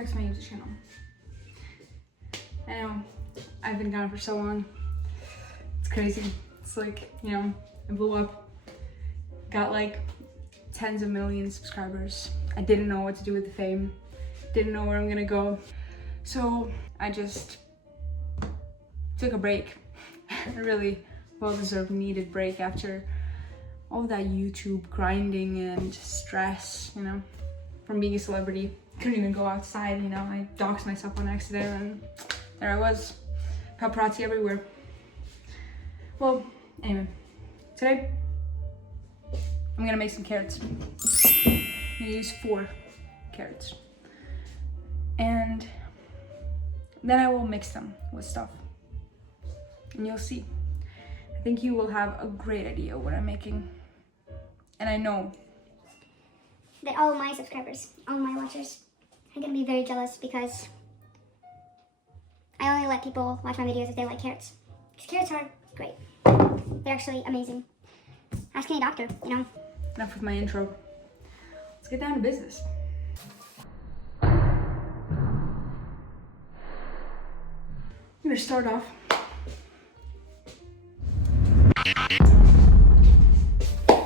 back to my YouTube channel. I know, I've been gone for so long. It's crazy. It's like, you know, I blew up, got like tens of millions of subscribers. I didn't know what to do with the fame, didn't know where I'm gonna go. So I just took a break, a really well-deserved needed break after all that YouTube grinding and stress, you know, from being a celebrity. Couldn't even go outside, you know, I doxed myself on accident and there I was, paparazzi everywhere. Well, anyway, today I'm gonna make some carrots. I'm gonna use 4 carrots. And then I will mix them with stuff. And you'll see. I think you will have a great idea of what I'm making. And I know that all my subscribers, all my watchers, are gonna be very jealous because I only let people watch my videos if they like carrots. Because carrots are great. They're actually amazing. Ask any doctor, you know. Enough with my intro. Let's get down to business. I'm gonna start off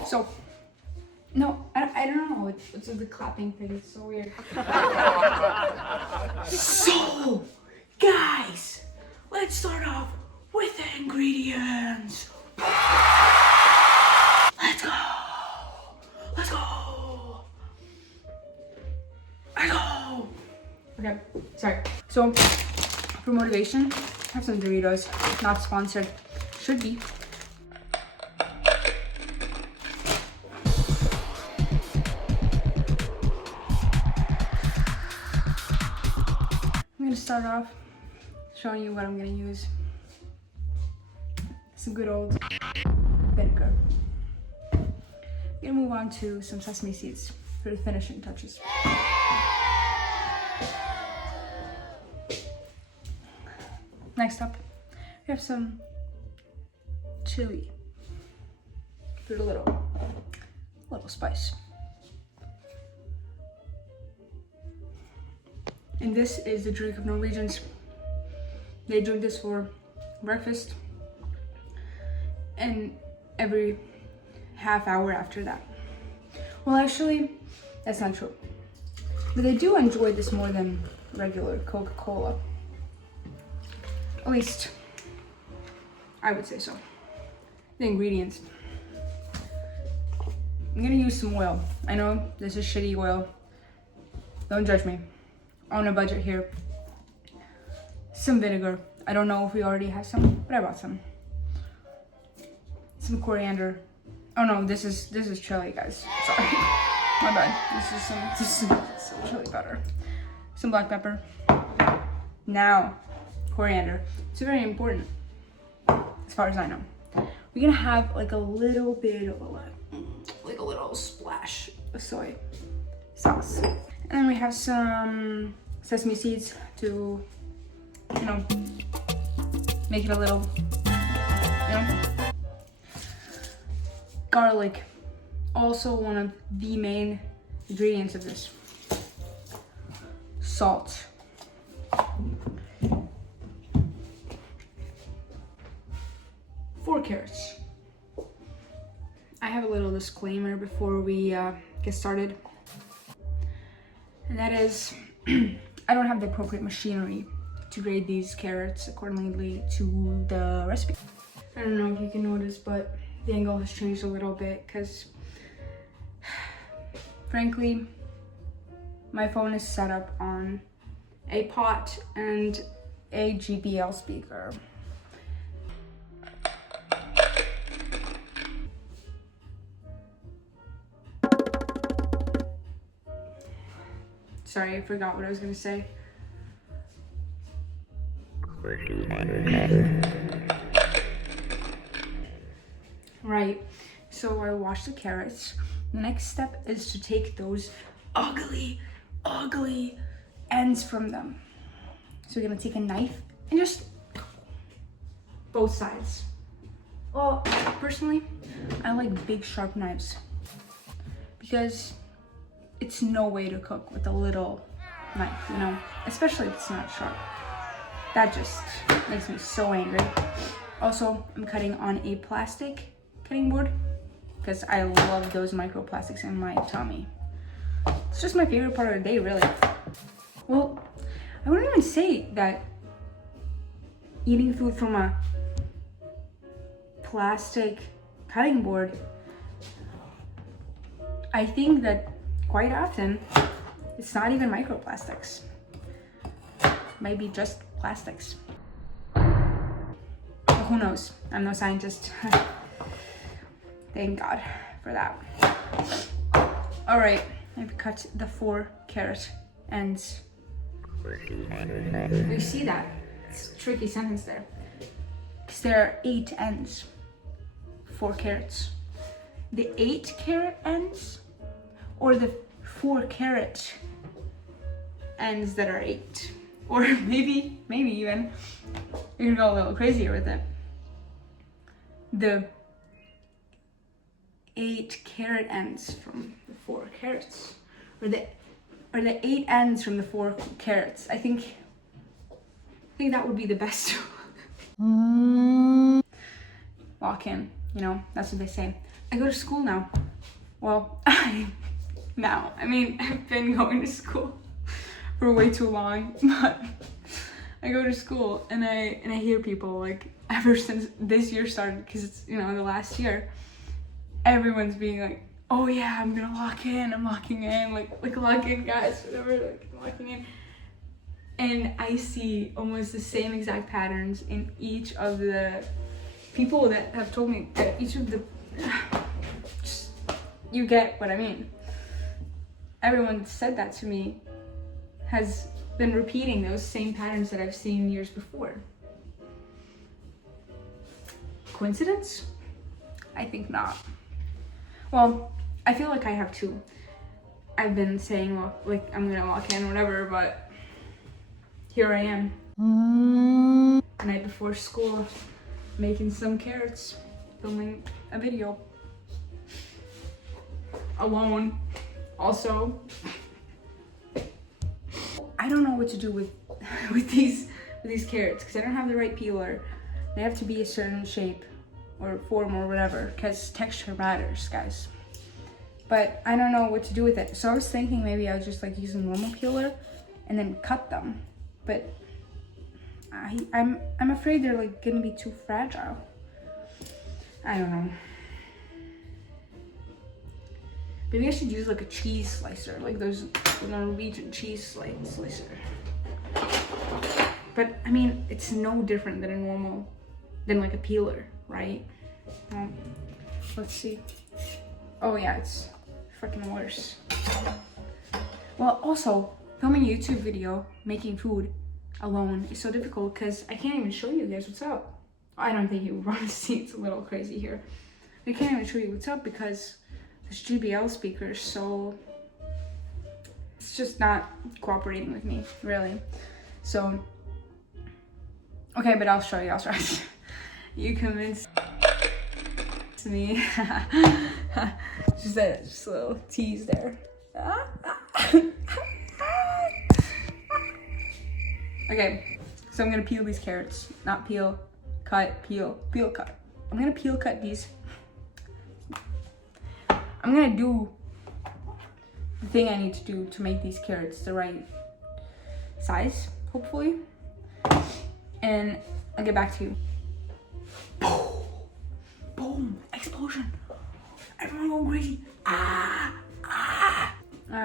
so, no, I don't know what's with the clapping thing, it's so weird. So, guys, let's start off with the ingredients. Let's go. Let's go. Let's go. Okay, sorry. So, for motivation, I have some Doritos, not sponsored, should be. I'm gonna start off showing you what I'm gonna use. Some good old vinegar. I'm gonna move on to some sesame seeds for the finishing touches. Next up, we have some chili for a little spice. And this is the drink of Norwegians. They drink this for breakfast and every half hour after that. Well, actually, that's not true. But they do enjoy this more than regular Coca-Cola. At least, I would say so. The ingredients. I'm gonna use some oil. I know this is shitty oil. Don't judge me. On a budget here. Some vinegar. I don't know if we already have some, but I bought some. Some coriander. Oh no, this is chili, guys. Sorry. My bad. This is some chili powder. Some black pepper. Now, coriander. It's very important, as far as I know. We're gonna have like a little bit of like a little splash of soy sauce. And then we have some sesame seeds to, you know, make it a little, you know. Garlic, also one of the main ingredients of this. Salt. 4 carrots. I have a little disclaimer before we get started. And that is, I don't have the appropriate machinery to grade these carrots accordingly to the recipe. I don't know if you can notice, but the angle has changed a little bit because, frankly, my phone is set up on a pot and a GPL speaker. Sorry, I forgot what I was gonna say. Right, so I washed the carrots. The next step is to take those ugly ends from them. So we're gonna take a knife and just both sides. Well, personally, I like big sharp knives because it's no way to cook with a little knife, you know, especially if it's not sharp. That just makes me so angry. Also, I'm cutting on a plastic cutting board because I love those microplastics in my tummy. It's just my favorite part of the day, really. Well, I wouldn't even say that eating food from a plastic cutting board, I think that quite often it's not even microplastics. Maybe just plastics. But who knows? I'm no scientist. Thank God for that. All right, I've cut the 4 carrot ends. You see that? It's a tricky sentence there. Because there are 8 ends, 4 carrots. The 8 carrot ends, or the 4 carrot ends that are 8? Or maybe even, you can go a little crazier with it. The 8 carrot ends from the 4 carrots, or the 8 ends from the 4 carrots. I think that would be the best. Lock in, you know, that's what they say. I go to school now. Well, I've been going to school for way too long, but I go to school and I hear people, like, ever since this year started, because it's, you know, the last year, everyone's being like, oh yeah, I'm gonna lock in, I'm locking in, like lock in, guys, whatever, like I'm locking in. And I see almost the same exact patterns in each of the people that have told me that each of the, just, you get what I mean. Everyone said that to me has been repeating those same patterns that I've seen years before. Coincidence? I think not. Well, I feel like I have too. I've been saying, well, like, I'm gonna lock in, whatever, but here I am. The night before school, making some carrots, filming a video. Alone. Also, I don't know what to do with these carrots because I don't have the right peeler. They have to be a certain shape or form or whatever, because texture matters, guys. But I don't know what to do with it. So I was thinking maybe I'll just like use a normal peeler and then cut them. But I'm afraid they're like gonna be too fragile. I don't know. Maybe I should use like a cheese slicer, like those Norwegian cheese slicer. But I mean, it's no different than like a peeler, right? Let's see. Oh yeah, it's freaking worse. Well, also, filming a YouTube video, making food alone is so difficult because I can't even show you guys what's up. I don't think you want to see, it's a little crazy here. I can't even show you what's up because this GBL speaker is so, it's just not cooperating with me, really. So, okay, but I'll show you, You convinced me. just a little tease there. Okay, so I'm gonna peel these carrots. Not peel, cut, peel, cut. I'm gonna peel cut these. I'm gonna do the thing I need to do to make these carrots the right size, hopefully. And I'll get back to you. Boom! Explosion! Everyone going crazy!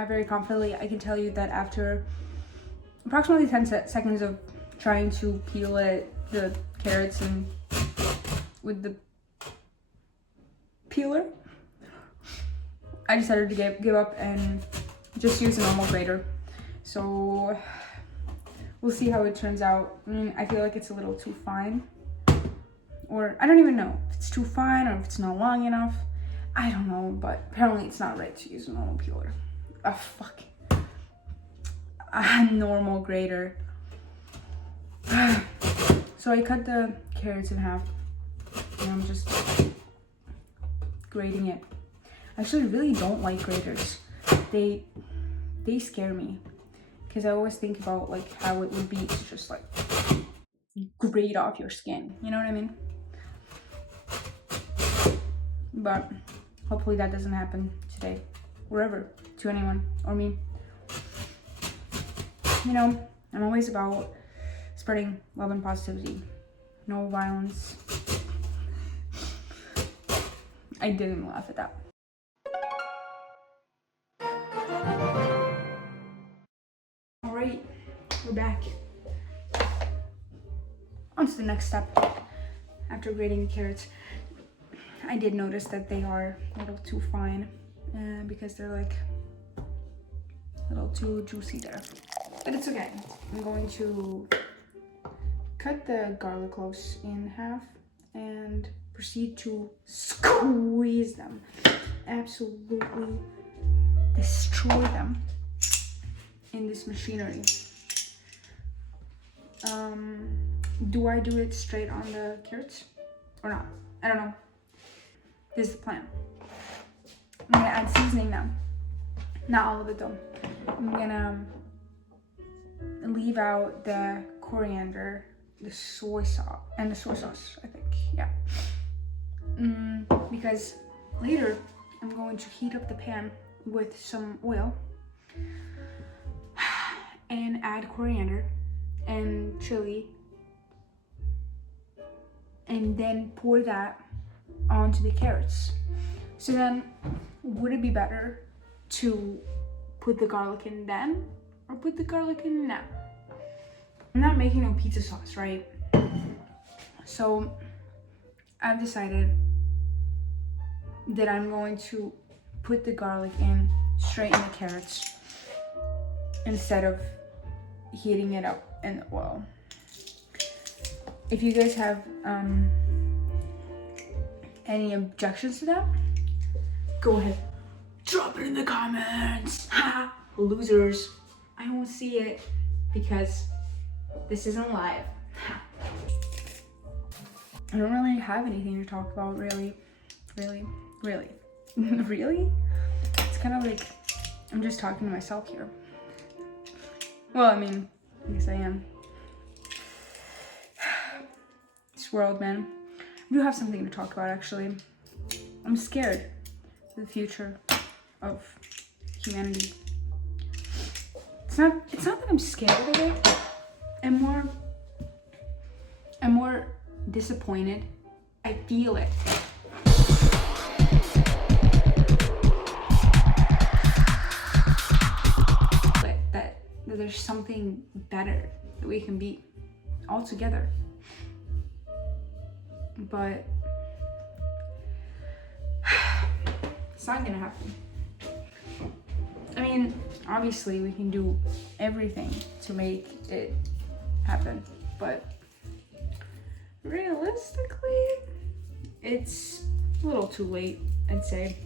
Very confidently, I can tell you that after approximately 10 seconds of trying to peel the carrots and with the peeler, I decided to give up and just use a normal grater. So we'll see how it turns out. I mean, I feel like it's a little too fine. Or I don't even know if it's too fine or if it's not long enough. I don't know, but apparently it's not right to use a normal peeler. Oh, fuck. A normal grater. So I cut the carrots in half and I'm just grating it. I actually really don't like graters. They scare me. because I always think about like how it would be to just like grate off your skin, you know what I mean? But hopefully that doesn't happen today or ever to anyone or me. You know, I'm always about spreading love and positivity, no violence. I didn't laugh at that. All right, we're back. On to the next step. After grating the carrots, I did notice that they are a little too fine because they're like a little too juicy there. But it's okay. I'm going to cut the garlic cloves in half and proceed to squeeze them. Absolutely destroy them in this machinery. Do I do it straight on the carrots or not? I don't know. This is the plan. I'm gonna add seasoning now. Not all of it though. I'm gonna leave out the coriander, the soy sauce, and the soy sauce, I think, yeah. Because later I'm going to heat up the pan with some oil and add coriander and chili and then pour that onto the carrots. So then, would it be better to put the garlic in then or put the garlic in now? I'm not making no pizza sauce, right? So I've decided that I'm going to put the garlic in straight in the carrots instead of heating it up in the oil. If you guys have any objections to that, go ahead, drop it in the comments. Ha! Losers. I won't see it because this isn't live. I don't really have anything to talk about, really. Really? It's kind of like I'm just talking to myself here. Well, I mean, I guess I am. This world, man. I do have something to talk about, actually. I'm scared for the future of humanity. It's not that I'm scared of it. I'm more disappointed. I feel it. That there's something better that we can be all together. But it's not gonna happen. I mean, obviously we can do everything to make it happen, but realistically, it's a little too late, I'd say,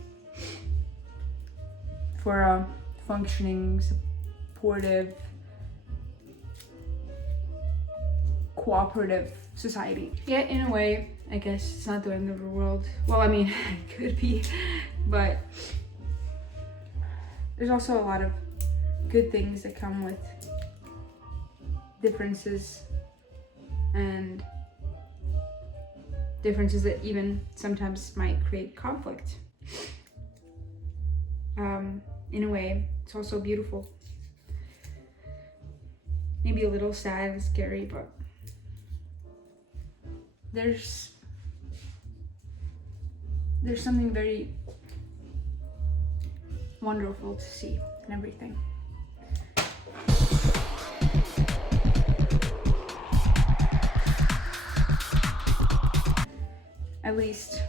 for a functioning, supportive, cooperative society. Yet in a way, I guess it's not the end of the world. Well, I mean, it could be, but there's also a lot of good things that come with differences, and differences that even sometimes might create conflict. In a way, it's also beautiful. Maybe a little sad and scary, but there's something very wonderful to see in everything. At least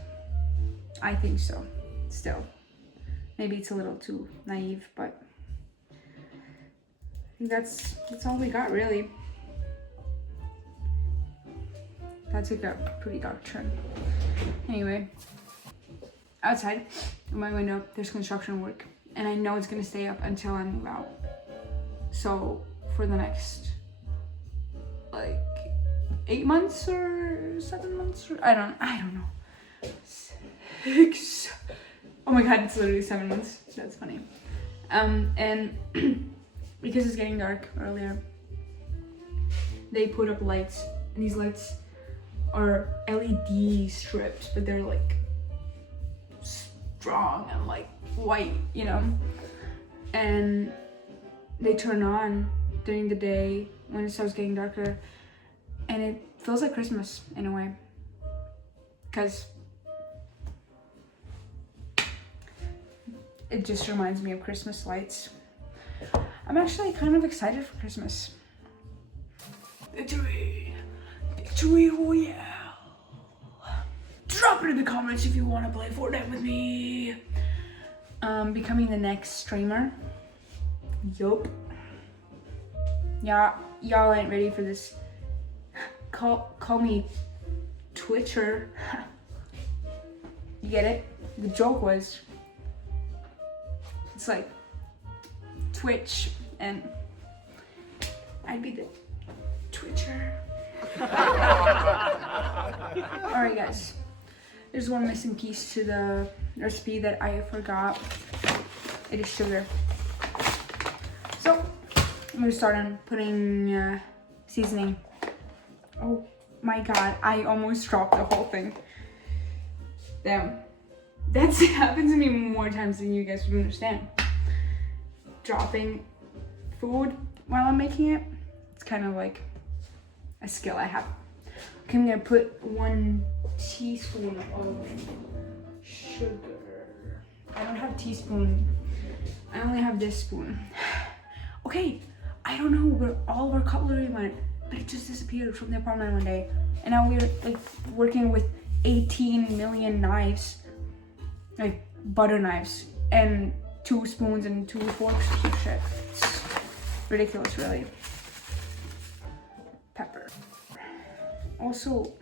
I think so. Still, maybe it's a little too naive, but I think that's all we got, really. That took a pretty dark turn. Anyway, outside of my window, there's construction work, and I know it's gonna stay up until I move out. So for the next like 8 months or 7 months, or I don't know. 6. Oh my god, it's literally 7 months. That's funny. And because it's getting dark earlier, they put up lights, and these lights are LED strips, but they're like strong and like white, you know, and they turn on during the day when it starts getting darker, and it feels like Christmas in a way, because it just reminds me of Christmas lights. I'm actually kind of excited for Christmas. Victory! Victory Royale! Drop it in the comments if you want to play Fortnite with me. Becoming the next streamer. Yup. Yeah, y'all ain't ready for this. Call me Twitcher. You get it? The joke was, it's like Twitch, and I'd be the Twitcher. Alright guys, there's one missing piece to the recipe that I forgot. It is sugar. So I'm gonna start on putting seasoning. Oh my god, I almost dropped the whole thing. Damn. That's happened to me more times than you guys would understand. Dropping food while I'm making it, it's kind of like a skill I have. Okay, I'm gonna put 1 teaspoon of sugar. I don't have a teaspoon. I only have this spoon. Okay, I don't know where all of our cutlery went, but it just disappeared from the apartment one day. And now we're like working with 18 million knives, like butter knives, and 2 spoons and 2 forks or some shit. It's ridiculous, really. Pepper. Also,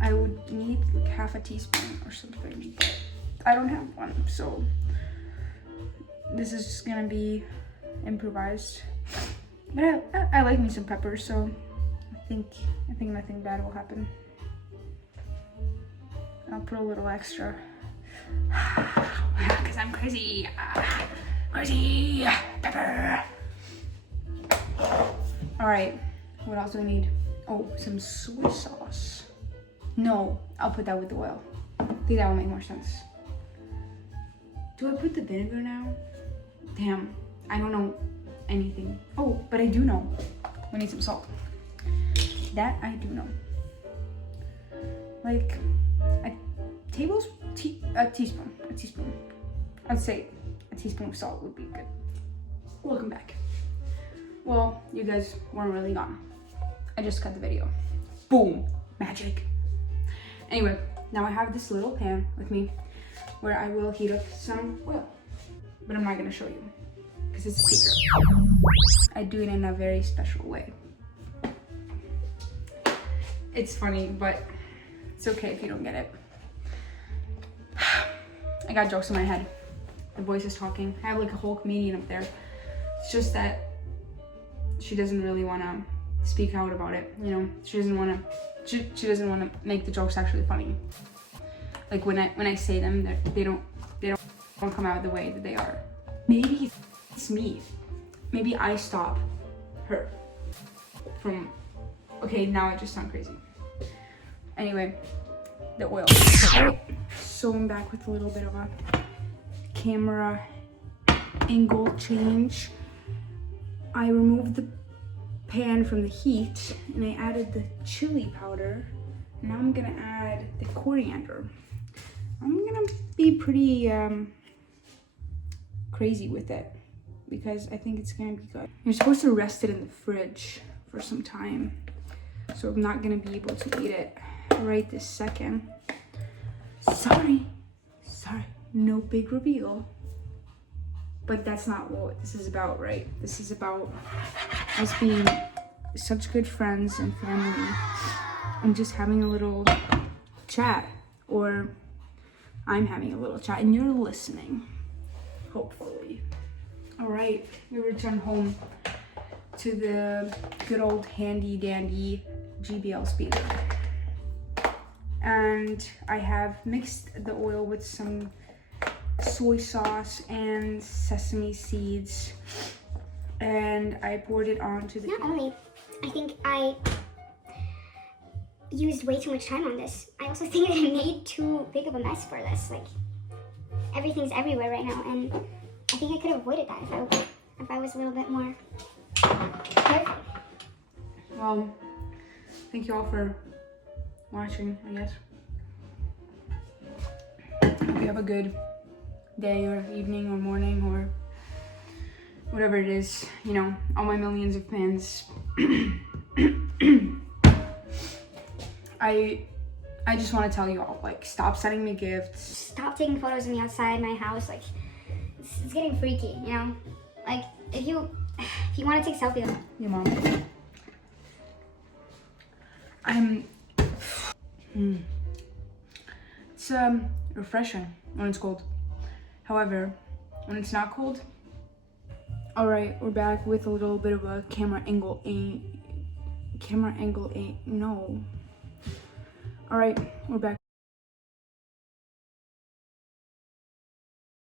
I would need like half a teaspoon or something, but I don't have one, so this is just gonna be improvised. But I like me some pepper, so I think nothing bad will happen. I'll put a little extra. Because I'm crazy. Crazy pepper. Alright, what else do we need? Oh, some soy sauce. No, I'll put that with the oil. I think that will make more sense. Do I put the vinegar now? Damn, I don't know anything. Oh, but I do know. We need some salt. That I do know. Like a teaspoon. I'd say a teaspoon of salt would be good. Welcome back. Well, you guys weren't really gone. I just cut the video. Boom, magic. Anyway, now I have this little pan with me where I will heat up some oil, but I'm not gonna show you because it's a secret. I do it in a very special way. It's funny, but it's okay if you don't get it. I got jokes in my head. The voice is talking. I have like a whole comedian up there. It's just that she doesn't really want to speak out about it. You know, she doesn't want to make the jokes actually funny. Like when I say them, they don't come out the way that they are. Maybe it's me. Maybe I stop her from. Okay, now I just sound crazy. Anyway, the oil. Right. So I'm back with a little bit of a camera angle change. I removed the pan from the heat and I added the chili powder. Now I'm gonna add the coriander. I'm gonna be pretty crazy with it because I think it's gonna be good. You're supposed to rest it in the fridge for some time, so I'm not gonna be able to eat it right this second. Sorry, no big reveal. But that's not what this is about, right? This is about us being such good friends and family and just having a little chat, or I'm having a little chat and you're listening, hopefully. All right, we return home to the good old handy dandy GBL speeder. And I have mixed the oil with some soy sauce and sesame seeds and I poured it onto the. Not only, I think I used way too much time on this. I also think that I made too big of a mess for this. Like, everything's everywhere right now, and I think I could have avoided that if I was a little bit more careful. Well, thank you all for watching, I guess. Hope you have a good day or evening or morning or whatever it is, you know, all my millions of fans. I just want to tell you all, like, stop sending me gifts. Stop taking photos of me outside my house. Like, it's getting freaky, you know? Like, if you want to take selfies. Your mom. It's refreshing when it's cold. However, when it's not cold. All right, we're back with a little bit of a camera angle. No. All right, we're back.